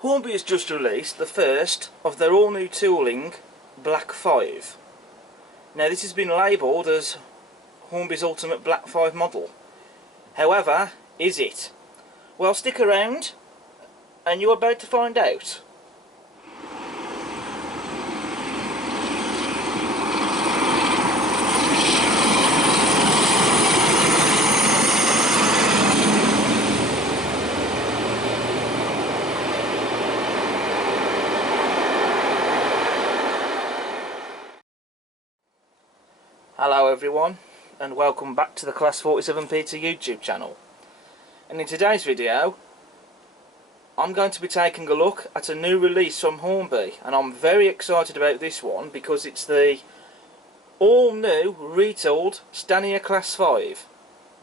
Hornby has just released the first of their all new tooling, Black 5. Now this has been labelled as Hornby's ultimate Black 5 model. However, is it? Well, stick around and you're about to find out. Hello everyone, and welcome back to the Class 47 Peter YouTube channel. And in today's video I'm going to be taking a look at a new release from Hornby, and I'm very excited about this one because it's the all new Retooled Stanier Class 5,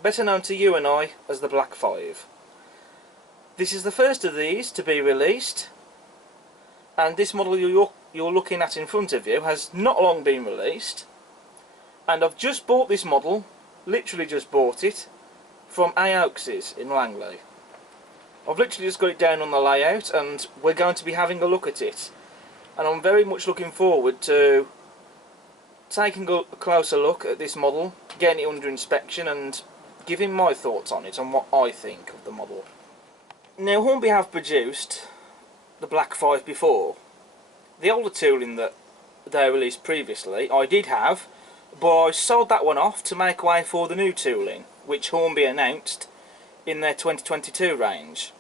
better known to you and I as the Black 5. This is the first of these to be released, and this model you're looking at in front of you has not long been released. And I've just bought this model, literally just bought it, from Oaks's in Langley. I've literally just got it down on the layout and we're going to be having a look at it. And I'm very much looking forward to taking a closer look at this model, getting it under inspection and giving my thoughts on it and what I think of the model. Now Hornby have produced the Black 5 before. The older tooling that they released previously I did have, but I sold that one off to make way for the new tooling, which Hornby announced in their 2022 range.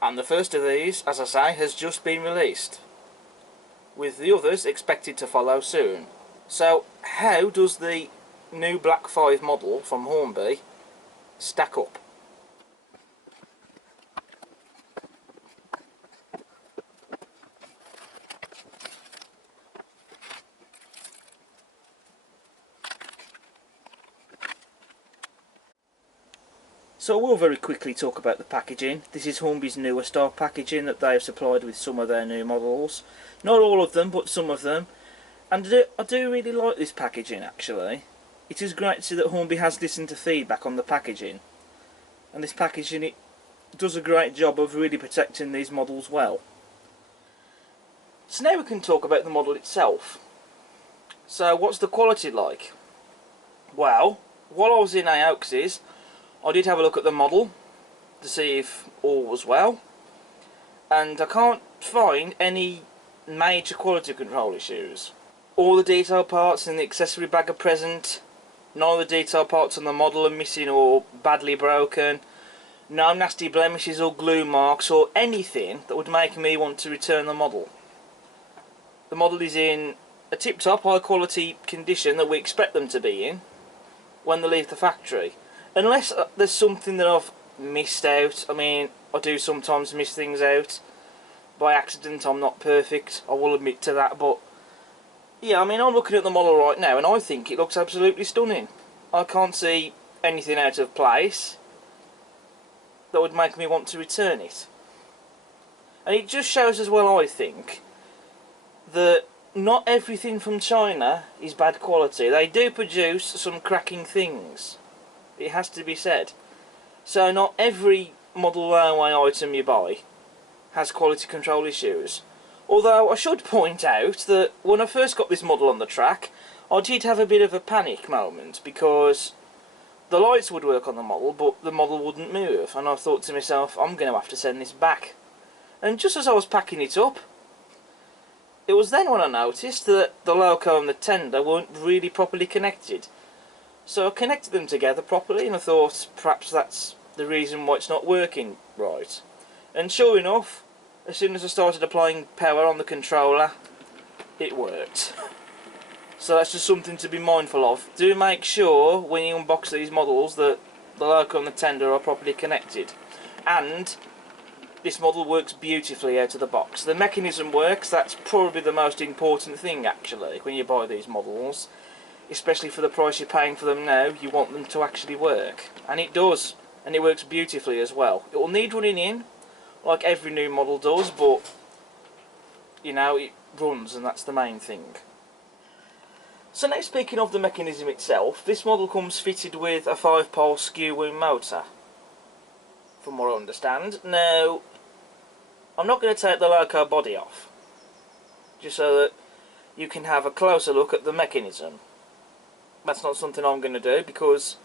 And the first of these, as I say, has just been released, with the others expected to follow soon. So how does the new Black 5 model from Hornby stack up? So I will very quickly talk about the packaging. This is Hornby's newer style packaging that they have supplied with some of their new models. Not all of them, but some of them. And I do really like this packaging actually. It is great to see that Hornby has listened to feedback on the packaging. And this packaging, it does a great job of really protecting these models well. So now we can talk about the model itself. So what's the quality like? Well, while I was in Oaks's, I did have a look at the model to see if all was well, and I can't find any major quality control issues. All the detail parts in the accessory bag are present, none of the detail parts on the model are missing or badly broken, no nasty blemishes or glue marks or anything that would make me want to return the model. The model is in a tip-top high quality condition that we expect them to be in when they leave the factory. Unless there's something that I've missed out. I mean, I do sometimes miss things out. By accident, I'm not perfect, I will admit to that, but yeah, I mean, I'm looking at the model right now and I think it looks absolutely stunning. I can't see anything out of place that would make me want to return it. And it just shows as well, I think, that not everything from China is bad quality. They do produce some cracking things. It has to be said. So not every model railway item you buy has quality control issues. Although I should point out that when I first got this model on the track, I did have a bit of a panic moment because the lights would work on the model but the model wouldn't move, and I thought to myself, I'm going to have to send this back. And just as I was packing it up, it was then when I noticed that the loco and the tender weren't really properly connected. So I connected them together properly and I thought perhaps that's the reason why it's not working right. And sure enough, as soon as I started applying power on the controller, it worked. So that's just something to be mindful of. Do make sure when you unbox these models that the loco and the tender are properly connected. And this model works beautifully out of the box. The mechanism works, that's probably the most important thing actually when you buy these models. Especially for the price you're paying for them now, you want them to actually work. And it does, and it works beautifully as well. It will need running in, like every new model does, but you know, it runs and that's the main thing. So now speaking of the mechanism itself, this model comes fitted with a 5-pole skew wound motor, from what I understand. Now, I'm not going to take the loco body off, just so that you can have a closer look at the mechanism. That's not something I'm going to do, because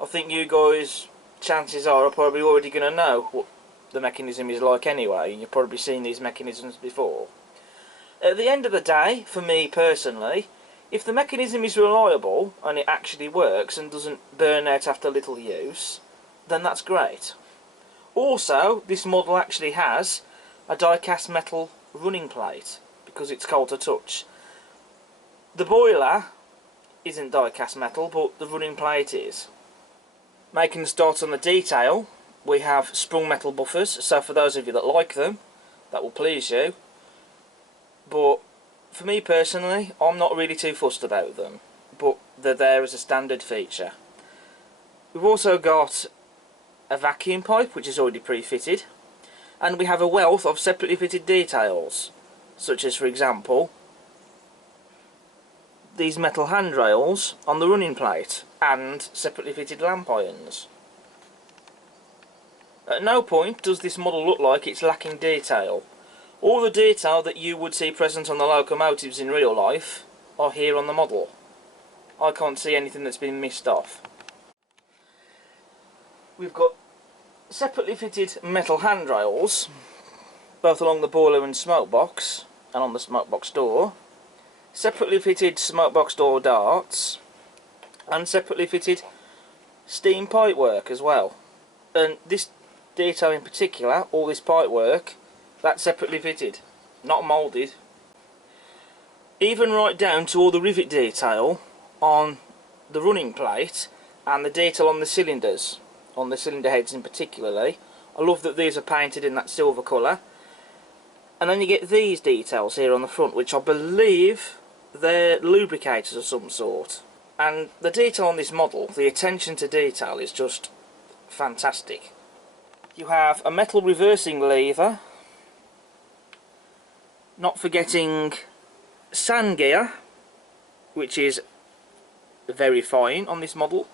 I think you guys, chances are probably already going to know what the mechanism is like anyway, and you've probably seen these mechanisms before. At the end of the day, for me personally, if the mechanism is reliable and it actually works and doesn't burn out after little use, then that's great. Also, this model actually has a die-cast metal running plate, because it's cold to touch. The boiler isn't die-cast metal, but the running plate is. Making a start on the detail, we have sprung metal buffers, so for those of you that like them, that will please you. But for me personally, I'm not really too fussed about them, but they're there as a standard feature. We've also got a vacuum pipe, which is already pre-fitted, and we have a wealth of separately fitted details, such as, for example, these metal handrails on the running plate and separately fitted lamp irons. At no point does this model look like it's lacking detail. All the detail that you would see present on the locomotives in real life are here on the model. I can't see anything that's been missed off. We've got separately fitted metal handrails, both along the boiler and smoke box, and on the smoke box door. Separately fitted smoke box door darts, and separately fitted steam pipe work as well. And this detail in particular, all this pipe work, that's separately fitted, not moulded. Even right down to all the rivet detail on the running plate and the detail on the cylinders, on the cylinder heads in particularly. I love that these are painted in that silver colour. And then you get these details here on the front, which I believe they're lubricators of some sort. And the detail on this model, the attention to detail, is just fantastic. You have a metal reversing lever, not forgetting sand gear, which is very fine on this model,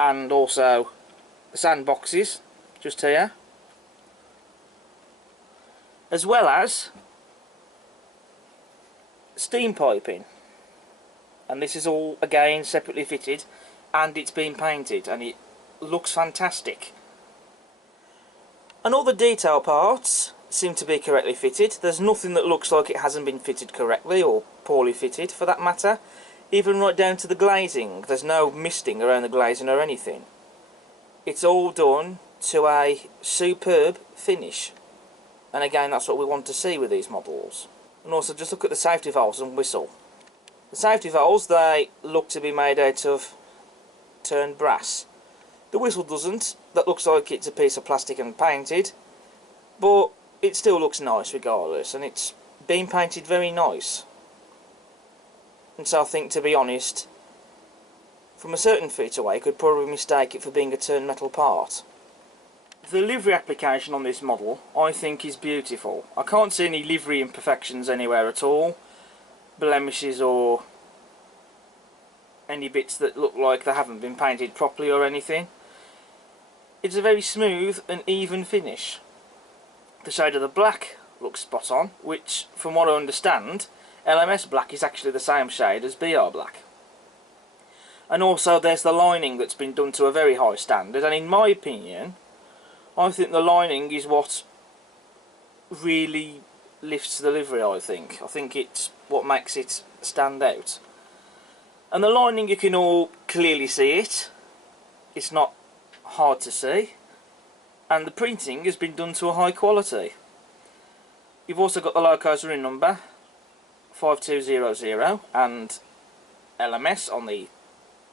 and also sand boxes just here, as well as steam piping. And this is all again separately fitted, and it's been painted, and it looks fantastic. And all the detail parts seem to be correctly fitted. There's nothing that looks like it hasn't been fitted correctly, or poorly fitted for that matter. Even right down to the glazing, there's no misting around the glazing or anything. It's all done to a superb finish, and again that's what we want to see with these models. And also just look at the safety valves and whistle. The safety valves, they look to be made out of turned brass. The whistle doesn't. That looks like it's a piece of plastic and painted, but it still looks nice regardless, and it's been painted very nice. And so I think, to be honest, from a certain feet away, could probably mistake it for being a turned metal part. The livery application on this model, I think, is beautiful. I can't see any livery imperfections anywhere at all, blemishes or any bits that look like they haven't been painted properly or anything. It's a very smooth and even finish. The shade of the black looks spot on, which, from what I understand, LMS Black is actually the same shade as BR Black. And also there's the lining that's been done to a very high standard, and in my opinion, I think the lining is what really lifts the livery. I think it's what makes it stand out. And the lining, you can all clearly see it. It's not hard to see. And the printing has been done to a high quality. You've also got the loco's running number 5200 and LMS on the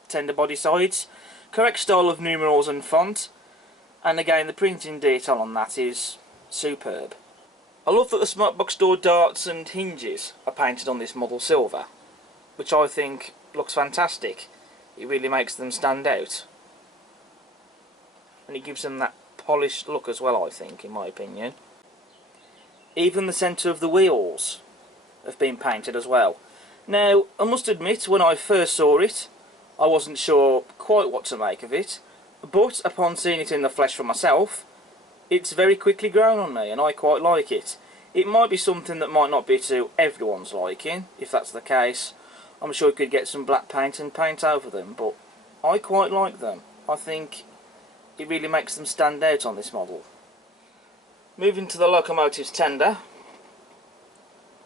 tender body sides. Correct style of numerals and font. And again, the printing detail on that is superb. I love that the smokebox door darts and hinges are painted on this model silver, which I think looks fantastic. It really makes them stand out, and it gives them that polished look as well, I think, in my opinion. Even the centre of the wheels have been painted as well. Now, I must admit, when I first saw it, I wasn't sure quite what to make of it, but upon seeing it in the flesh for myself, it's very quickly grown on me and I quite like it. It might be something that might not be to everyone's liking. If that's the case, I'm sure you could get some black paint and paint over them, but I quite like them. I think it really makes them stand out on this model. Moving to the locomotive's tender,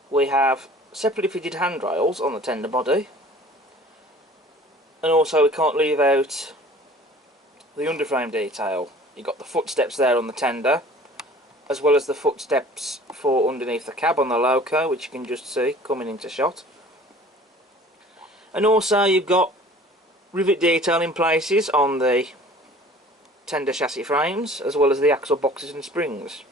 we have separately fitted handrails on the tender body, and also we can't leave out the underframe detail. You've got the footsteps there on the tender, as well as the footsteps for underneath the cab on the loco, which you can just see coming into shot. And also you've got rivet detail in places on the tender chassis frames, as well as the axle boxes and springs.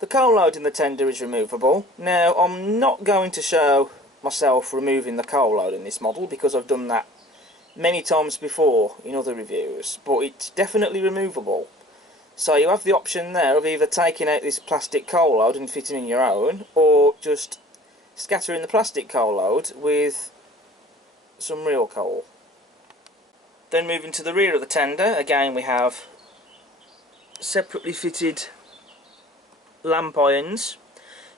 The coal load in the tender is removable. Now, I'm not going to show myself removing the coal load in this model because I've done that many times before in other reviews, but it's definitely removable. So you have the option there of either taking out this plastic coal load and fitting in your own, or just scattering the plastic coal load with some real coal. Then moving to the rear of the tender, again we have separately fitted lamp irons.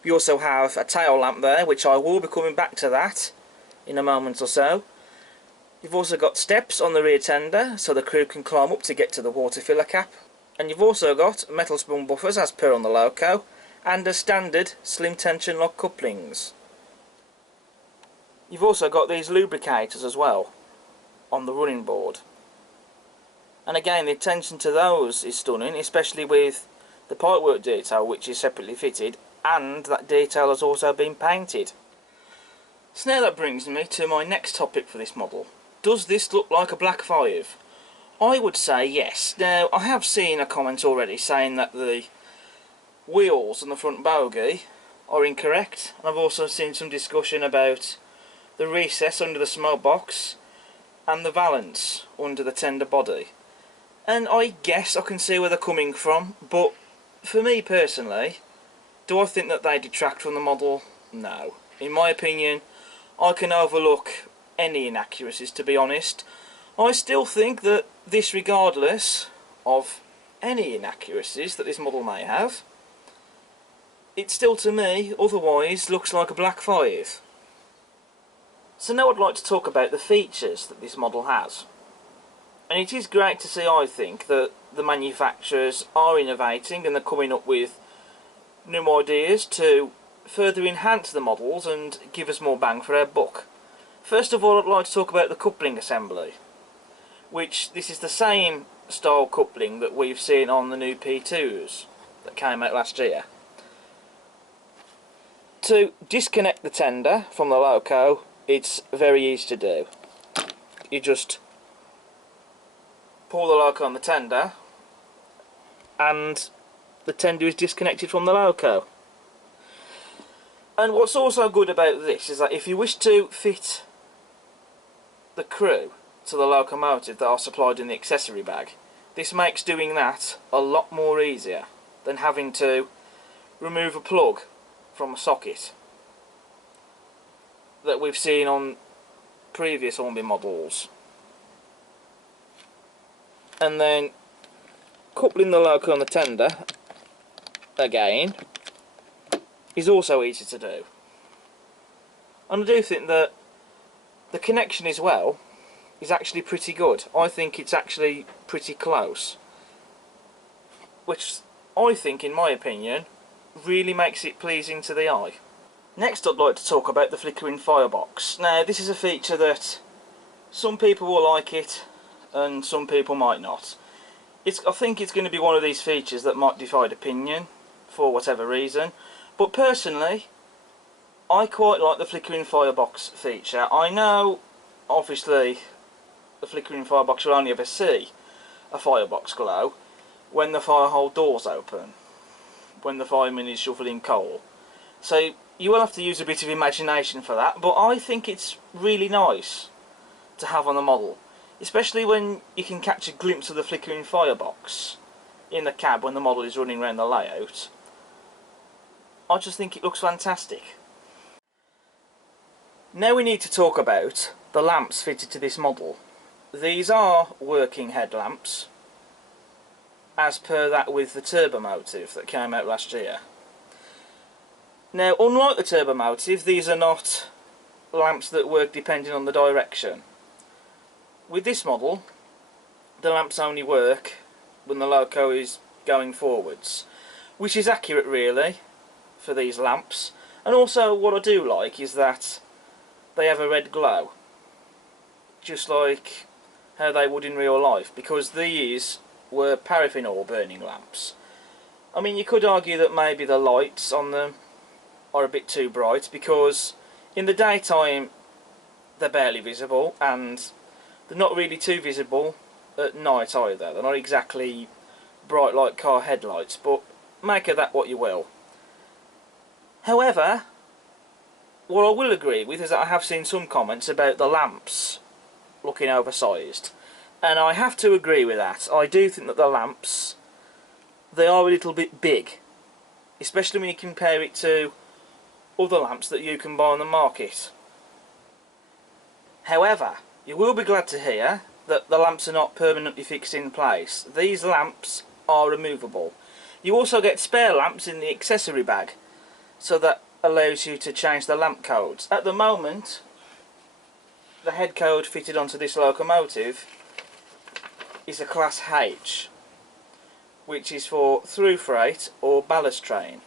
We also have a tail lamp there, which I will be coming back to that in a moment or so. You've also got steps on the rear tender so the crew can climb up to get to the water filler cap. And you've also got metal sprung buffers as per on the loco, and as standard slim tension lock couplings. You've also got these lubricators as well on the running board. And again, the attention to those is stunning, especially with the pipework detail, which is separately fitted, and that detail has also been painted. So now that brings me to my next topic for this model. Does this look like a Black 5? I would say yes. Now, I have seen a comment already saying that the wheels on the front bogie are incorrect, and I've also seen some discussion about the recess under the smoke box and the valance under the tender body. And I guess I can see where they're coming from, but for me personally, do I think that they detract from the model? No. In my opinion, I can overlook any inaccuracies, to be honest. I still think that this, regardless of any inaccuracies that this model may have, it still to me otherwise looks like a Black 5. So now I'd like to talk about the features that this model has. And it is great to see, I think, that the manufacturers are innovating and they're coming up with new ideas to further enhance the models and give us more bang for our buck. First of all, I'd like to talk about the coupling assembly, which this is the same style coupling that we've seen on the new P2s that came out last year. To disconnect the tender from the loco, it's very easy to do. You just pull the loco on the tender and the tender is disconnected from the loco. And what's also good about this is that if you wish to fit the crew to the locomotive that are supplied in the accessory bag, this makes doing that a lot more easier than having to remove a plug from a socket that we've seen on previous Hornby models. And then coupling the loco on the tender again is also easy to do. And I do think that the connection as well is actually pretty good. I think it's actually pretty close, which I think, in my opinion, really makes it pleasing to the eye. Next I'd like to talk about the flickering firebox. Now, this is a feature that some people will like it and some people might not. I think it's going to be one of these features that might divide opinion for whatever reason, but personally I quite like the flickering firebox feature. I know obviously the flickering firebox will only ever see a firebox glow when the firehole door's open, when the fireman is shoveling coal. So you will have to use a bit of imagination for that, but I think it's really nice to have on the model, especially when you can catch a glimpse of the flickering firebox in the cab when the model is running around the layout. I just think it looks fantastic. Now we need to talk about the lamps fitted to this model. These are working headlamps, as per that with the turbo motive that came out last year. Now, unlike the turbo motive, these are not lamps that work depending on the direction. With this model, the lamps only work when the loco is going forwards, which is accurate really for these lamps. And also what I do like is that they have a red glow, just like how they would in real life, because these were paraffin oil burning lamps. I mean, you could argue that maybe the lights on them are a bit too bright, because in the daytime they're barely visible, and they're not really too visible at night either. They're not exactly bright like car headlights, but make of that what you will. However, what I will agree with is that I have seen some comments about the lamps looking oversized, and I have to agree with that. I do think that the lamps, they are a little bit big, especially when you compare it to other lamps that you can buy on the market. However, you will be glad to hear that the lamps are not permanently fixed in place. These lamps are removable. You also get spare lamps in the accessory bag, so that allows you to change the lamp codes. At the moment, the head code fitted onto this locomotive is a Class H, which is for through freight or ballast train.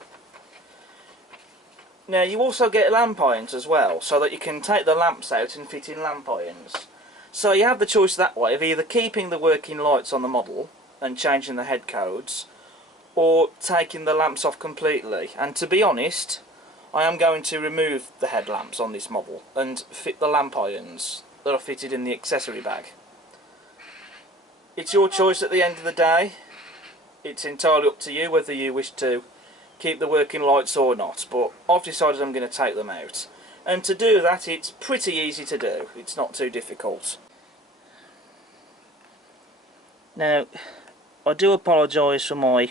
Now, you also get lamp irons as well, so that you can take the lamps out and fit in lamp irons. So you have the choice that way of either keeping the working lights on the model and changing the head codes, or taking the lamps off completely. And to be honest, I am going to remove the headlamps on this model and fit the lamp irons that are fitted in the accessory bag. It's your choice at the end of the day. It's entirely up to you whether you wish to keep the working lights or not, but I've decided I'm going to take them out. And to do that, it's pretty easy to do. It's not too difficult. Now, I do apologise for my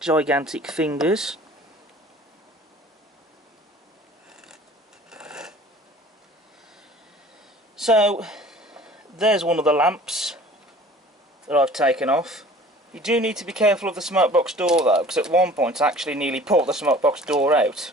gigantic fingers. So, there's one of the lamps that I've taken off. You do need to be careful of the smoke box door though, because at one point I actually nearly pulled the smoke box door out.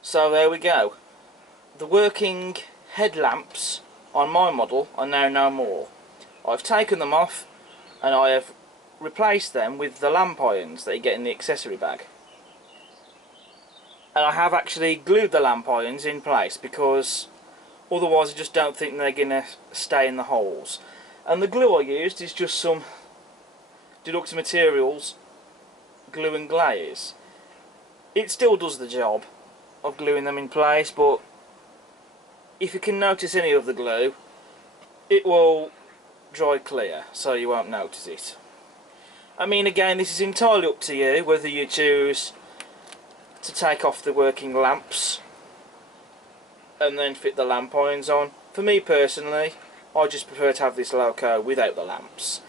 So there we go. The working headlamps on my model are now no more. I've taken them off and I have replaced them with the lamp irons that you get in the accessory bag. And I have actually glued the lamp irons in place, because otherwise I just don't think they're going to stay in the holes. And the glue I used is just some Deluxe Materials glue and glaze. It still does the job of gluing them in place, but if you can notice any of the glue, it will dry clear, so you won't notice it. I mean, again, this is entirely up to you whether you choose to take off the working lamps and then fit the lamp irons on. For me personally, I just prefer to have this loco without the lamps,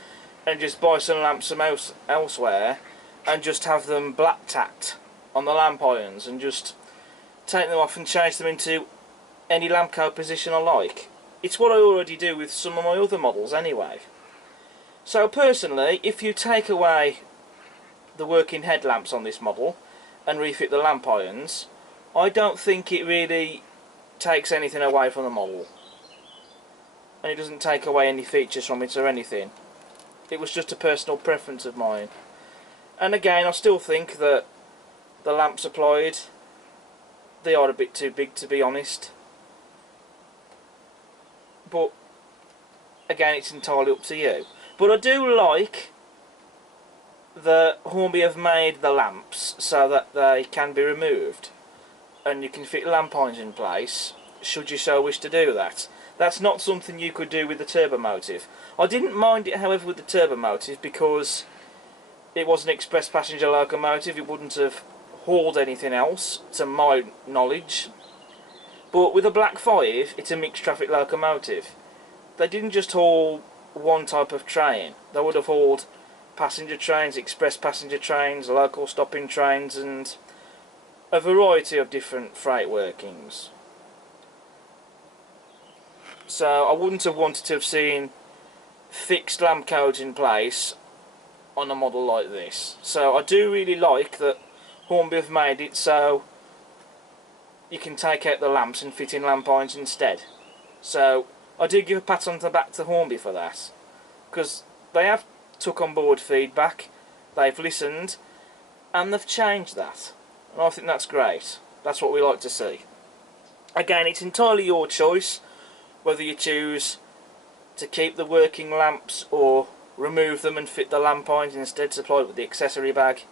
and just buy some lamps from elsewhere and just have them black tacked on the lamp irons and just take them off and change them into any lamp code position I like. It's what I already do with some of my other models anyway. So personally, if you take away the working headlamps on this model and refit the lamp irons, I don't think it really takes anything away from the model, and it doesn't take away any features from it or anything. It was just a personal preference of mine. And again, I still think that the lamps applied, they are a bit too big, to be honest. But again, it's entirely up to you. But I do like that Hornby have made the lamps so that they can be removed, and you can fit lamp irons in place should you so wish to do that. That's not something you could do with the turbo motive. I didn't mind it, however, with the turbo motive because it was an express passenger locomotive. It wouldn't have hauled anything else, to my knowledge. But with a Black 5, it's a mixed traffic locomotive. They didn't just haul one type of train. They would have hauled passenger trains, express passenger trains, local stopping trains, and a variety of different freight workings. So I wouldn't have wanted to have seen fixed lamp codes in place on a model like this. So I do really like that Hornby have made it so you can take out the lamps and fit in lamp irons instead. So I do give a pat on the back to Hornby for that, because they have took on board feedback, they've listened, and they've changed that. And I think that's great. That's what we like to see. Again, it's entirely your choice whether you choose to keep the working lamps or remove them and fit the lamp irons instead supplied with the accessory bag.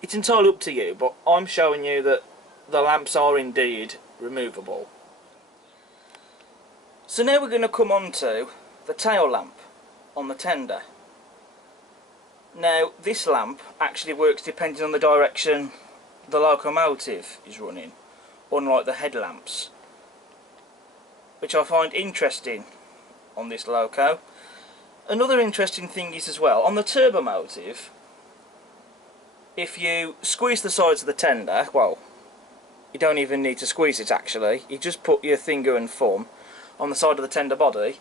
It's entirely up to you, but I'm showing you that the lamps are indeed removable. So now we're going to come on to the tail lamp on the tender. Now this lamp actually works depending on the direction the locomotive is running, unlike the headlamps, which I find interesting on this loco. Another interesting thing is as well, on the turbo motive, if you squeeze the sides of the tender, well, you don't even need to squeeze it actually, you just put your finger and thumb on the side of the tender body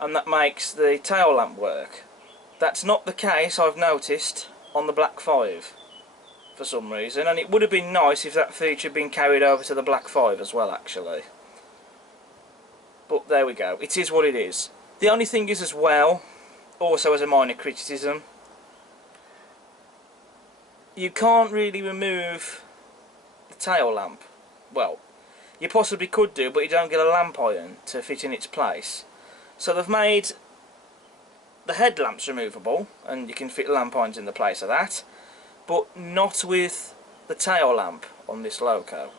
and that makes the tail lamp work. That's not the case, I've noticed, on the Black 5 for some reason, and it would have been nice if that feature had been carried over to the Black 5 as well actually. But there we go, it is what it is. The only thing is as well, also as a minor criticism, you can't really remove the tail lamp. Well, you possibly could do, but you don't get a lamp iron to fit in its place. So they've made the headlamps removable, and you can fit lamp irons in the place of that, but not with the tail lamp on this loco.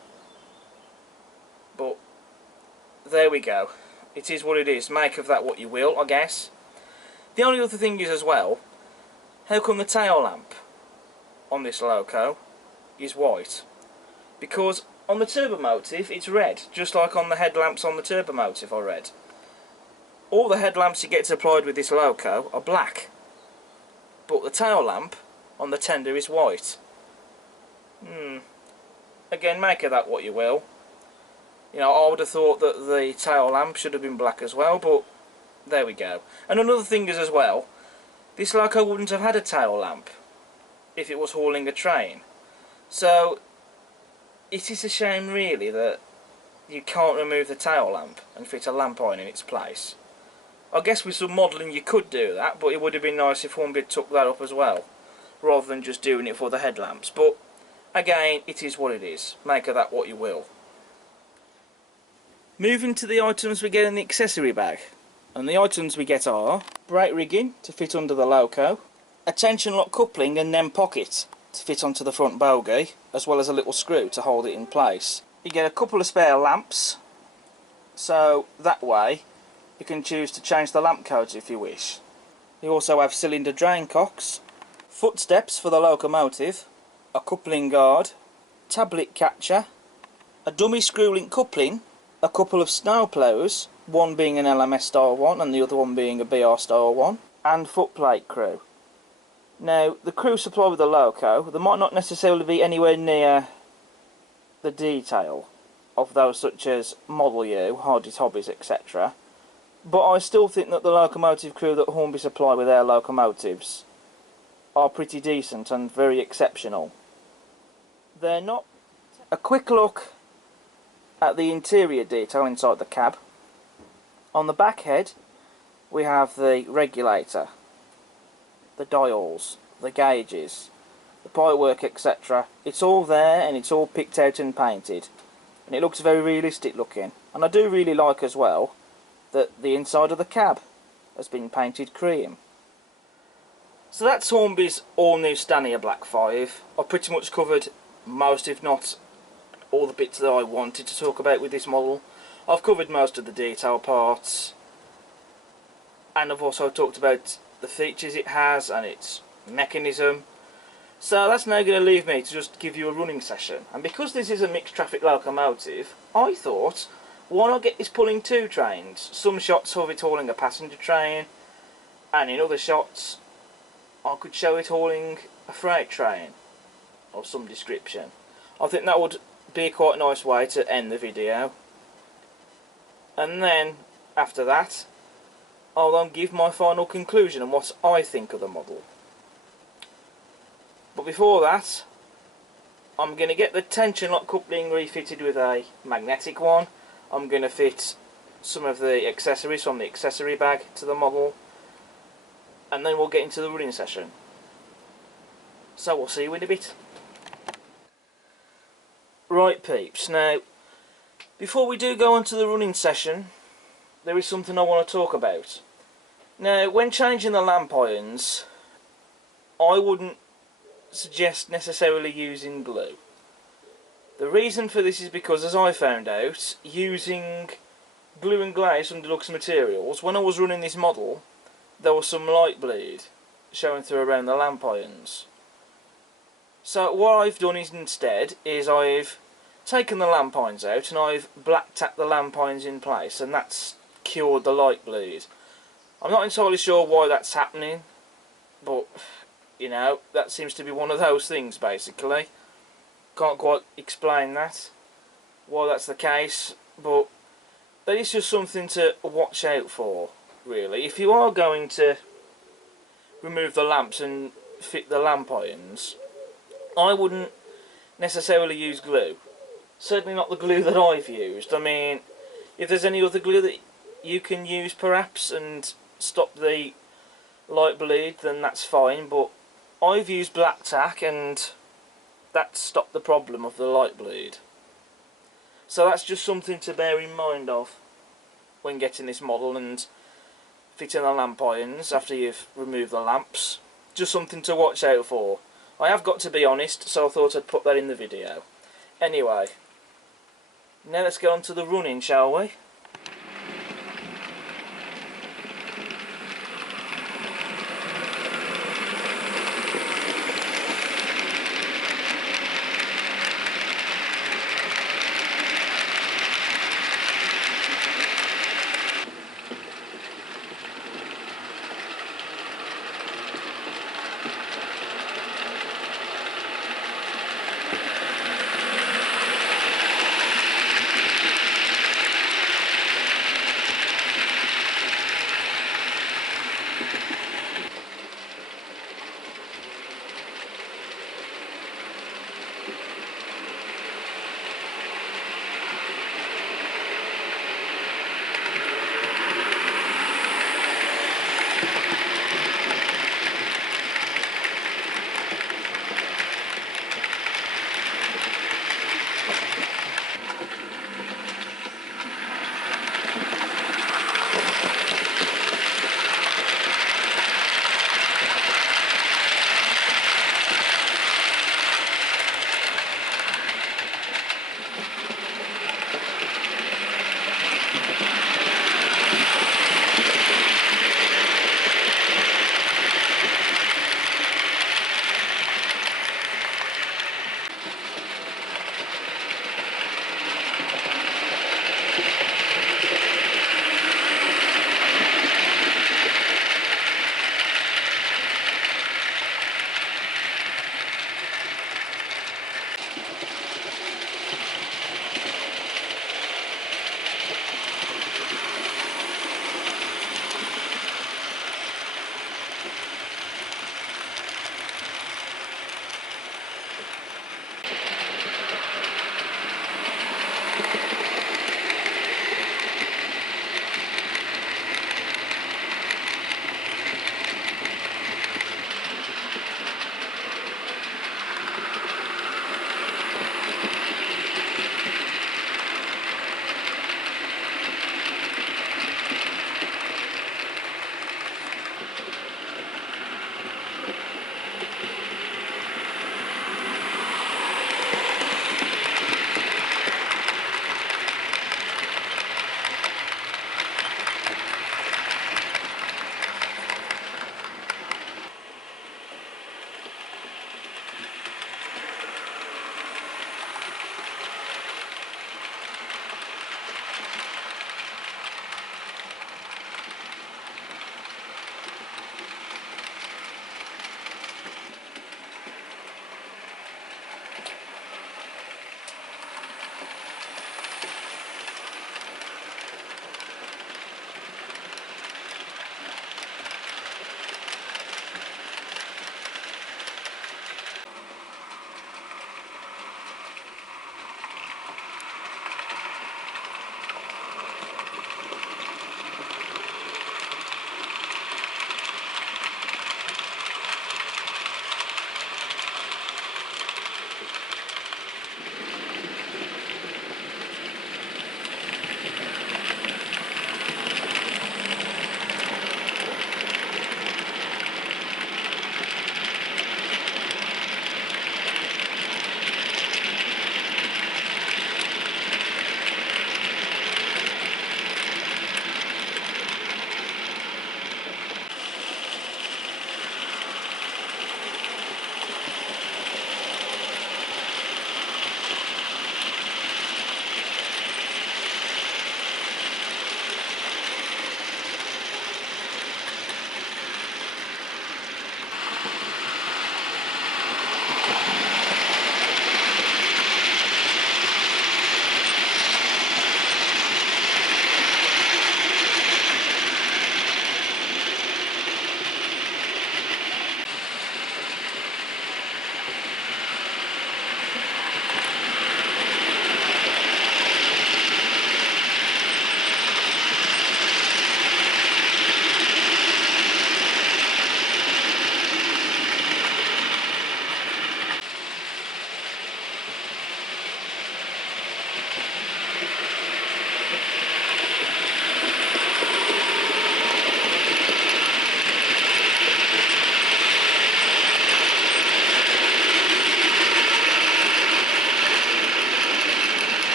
But there we go. It is what it is. Make of that what you will, I guess. The only other thing is as well, how come the tail lamp on this loco is white? Because on the turbo motive it's red, just like on the headlamps on the turbo motive are red. All the headlamps you get supplied with this loco are black, but the tail lamp on the tender is white. Again, make of that what you will. You know, I would have thought that the tail lamp should have been black as well, but there we go. And another thing is as well, this loco wouldn't have had a tail lamp if it was hauling a train. So it is a shame really that you can't remove the tail lamp and fit a lamp iron in its place. I guess with some modelling you could do that, but it would have been nice if Hornby took that up as well, rather than just doing it for the headlamps. But again, it is what it is. Make of that what you will. Moving to the items we get in the accessory bag. And the items we get are brake rigging to fit under the loco, a tension lock coupling and NEM pocket to fit onto the front bogie, as well as a little screw to hold it in place. You get a couple of spare lamps, so that way you can choose to change the lamp codes if you wish. You also have cylinder drain cocks, footsteps for the locomotive, a coupling guard, tablet catcher, a dummy screw link coupling, a couple of snow ploughs, one being an LMS style one and the other one being a BR style one, and footplate crew. Now, the crew supplied with the loco, they might not necessarily be anywhere near the detail of those such as Model U, Hardy's Hobbies, etc. But I still think that the locomotive crew that Hornby supply with their locomotives are pretty decent and very exceptional. They're not. A quick look at the interior detail inside the cab. On the back head we have the regulator, the dials, the gauges, the pipework, etc. It's all there and it's all picked out and painted, and it looks very realistic looking. And I do really like as well that the inside of the cab has been painted cream. So that's Hornby's all new Stanier Black 5. I've pretty much covered most, if not all, the bits that I wanted to talk about with this model. I've covered most of the detail parts, and I've also talked about the features it has and its mechanism. So that's now going to leave me to just give you a running session. And because this is a mixed traffic locomotive, I thought, why not get this pulling two trains? Some shots of it hauling a passenger train, and in other shots I could show it hauling a freight train of some description. I think that would be quite a nice way to end the video. And then after that, I'll then give my final conclusion on what I think of the model. But before that, I'm going to get the tension lock coupling refitted with a magnetic one. I'm going to fit some of the accessories from the accessory bag to the model, and then we'll get into the running session. So we'll see you in a bit. Right peeps, now before we do go on to the running session, there is something I want to talk about. Now, when changing the lamp irons, I wouldn't suggest necessarily using glue. The reason for this is because, as I found out, using glue and glaze from Deluxe Materials, when I was running this model, there was some light bleed showing through around the lamp irons. So what I've done instead is I've taken the lamp irons out and I've black tacked the lamp irons in place, and that's cured the light bleed. I'm not entirely sure why that's happening, but you know, that seems to be one of those things basically. Can't quite explain that, why that's the case, but that is just something to watch out for, really. If you are going to remove the lamps and fit the lamp irons, I wouldn't necessarily use glue. Certainly not the glue that I've used. I mean, if there's any other glue that you can use perhaps and stop the light bleed, then that's fine, but I've used black tack and that stopped the problem of the light bleed. So that's just something to bear in mind of when getting this model and fitting the lamp irons after you've removed the lamps. Just something to watch out for. I have got to be honest, so I thought I'd put that in the video. Anyway, now let's get on to the running, shall we?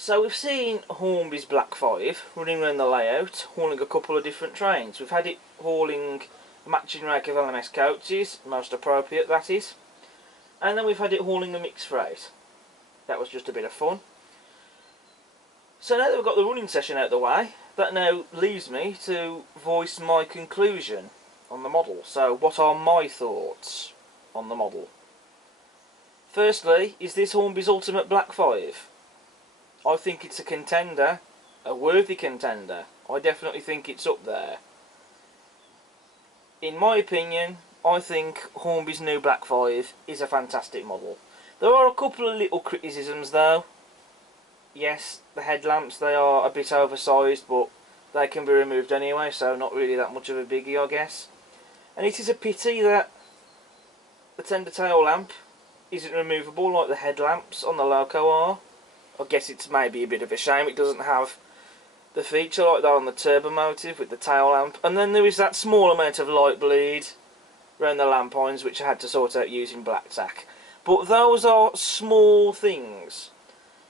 So we've seen Hornby's Black 5 running around the layout, hauling a couple of different trains. We've had it hauling a matching rake of LMS coaches, most appropriate that is. And then we've had it hauling a mixed freight. That was just a bit of fun. So now that we've got the running session out of the way, that now leaves me to voice my conclusion on the model. So what are my thoughts on the model? Firstly, is this Hornby's Ultimate Black 5? I think it's a contender, a worthy contender. I definitely think it's up there. In my opinion, I think Hornby's new Black 5 is a fantastic model. There are a couple of little criticisms though. Yes, the headlamps, they are a bit oversized, but they can be removed anyway, so not really that much of a biggie, I guess. And it is a pity that the tender tail lamp isn't removable like the headlamps on the Loco are. I guess it's maybe a bit of a shame it doesn't have the feature like that on the Turbo Motive with the tail lamp. And then there is that small amount of light bleed around the lamp irons which I had to sort out using black tack. But those are small things.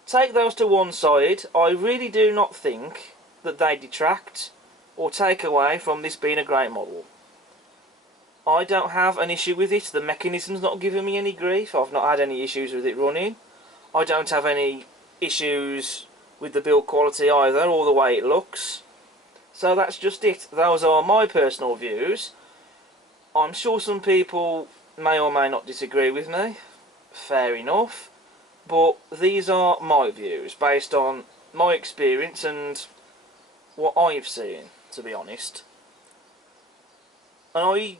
Take those to one side. I really do not think that they detract or take away from this being a great model. I don't have an issue with it. The mechanism's not giving me any grief. I've not had any issues with it running. I don't have any issues with the build quality either, or the way it looks. So that's just it. Those are my personal views. I'm sure some people may or may not disagree with me. Fair enough. But these are my views based on my experience and what I've seen, to be honest. And I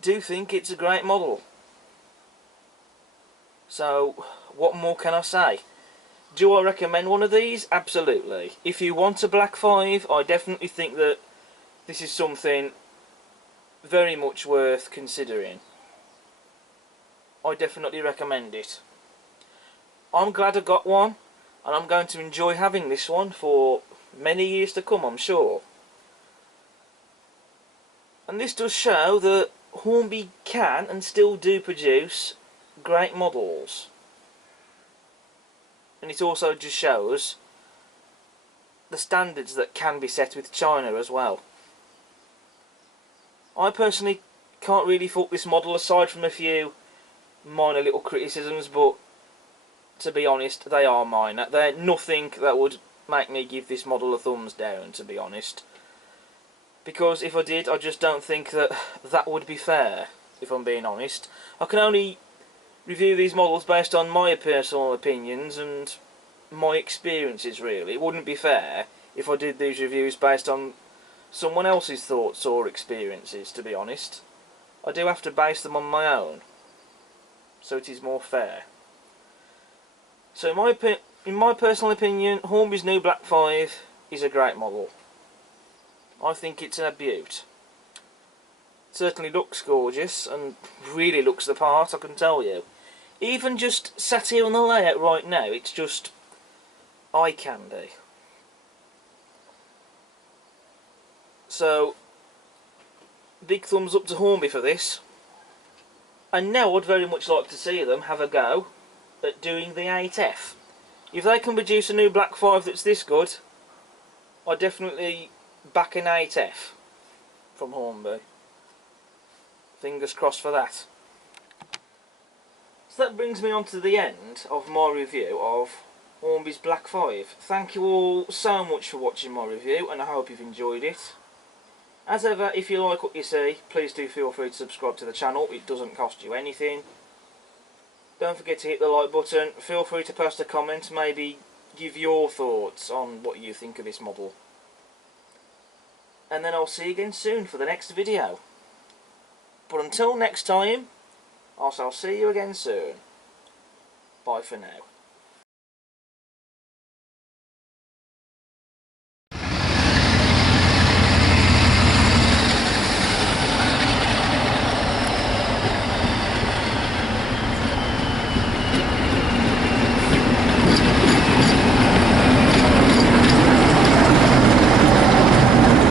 do think it's a great model. So what more can I say? Do I recommend one of these? Absolutely. If you want a Black 5, I definitely think that this is something very much worth considering. I definitely recommend it. I'm glad I got one, and I'm going to enjoy having this one for many years to come, I'm sure. And this does show that Hornby can and still do produce great models. And it also just shows the standards that can be set with China as well. I personally can't really fault this model aside from a few minor little criticisms, but to be honest, they are minor. They're nothing that would make me give this model a thumbs down, to be honest. Because if I did, I just don't think that that would be fair, if I'm being honest. I can only review these models based on my personal opinions and my experiences, really. It wouldn't be fair if I did these reviews based on someone else's thoughts or experiences, to be honest. I do have to base them on my own, so it is more fair. So in my personal opinion, Hornby's new Black 5 is a great model. I think it's a beaut. It certainly looks gorgeous and really looks the part, I can tell you. Even just sat here on the layout right now, it's just eye candy. So, big thumbs up to Hornby for this. And now I'd very much like to see them have a go at doing the 8F. If they can produce a new Black 5 that's this good, I definitely back an 8F from Hornby. Fingers crossed for that. So that brings me on to the end of my review of Hornby's Black 5. Thank you all so much for watching my review, and I hope you've enjoyed it. As ever, if you like what you see, please do feel free to subscribe to the channel. It doesn't cost you anything. Don't forget to hit the like button. Feel free to post a comment, maybe give your thoughts on what you think of this model. And then I'll see you again soon for the next video. But until next time, I shall see you again soon. Bye for now.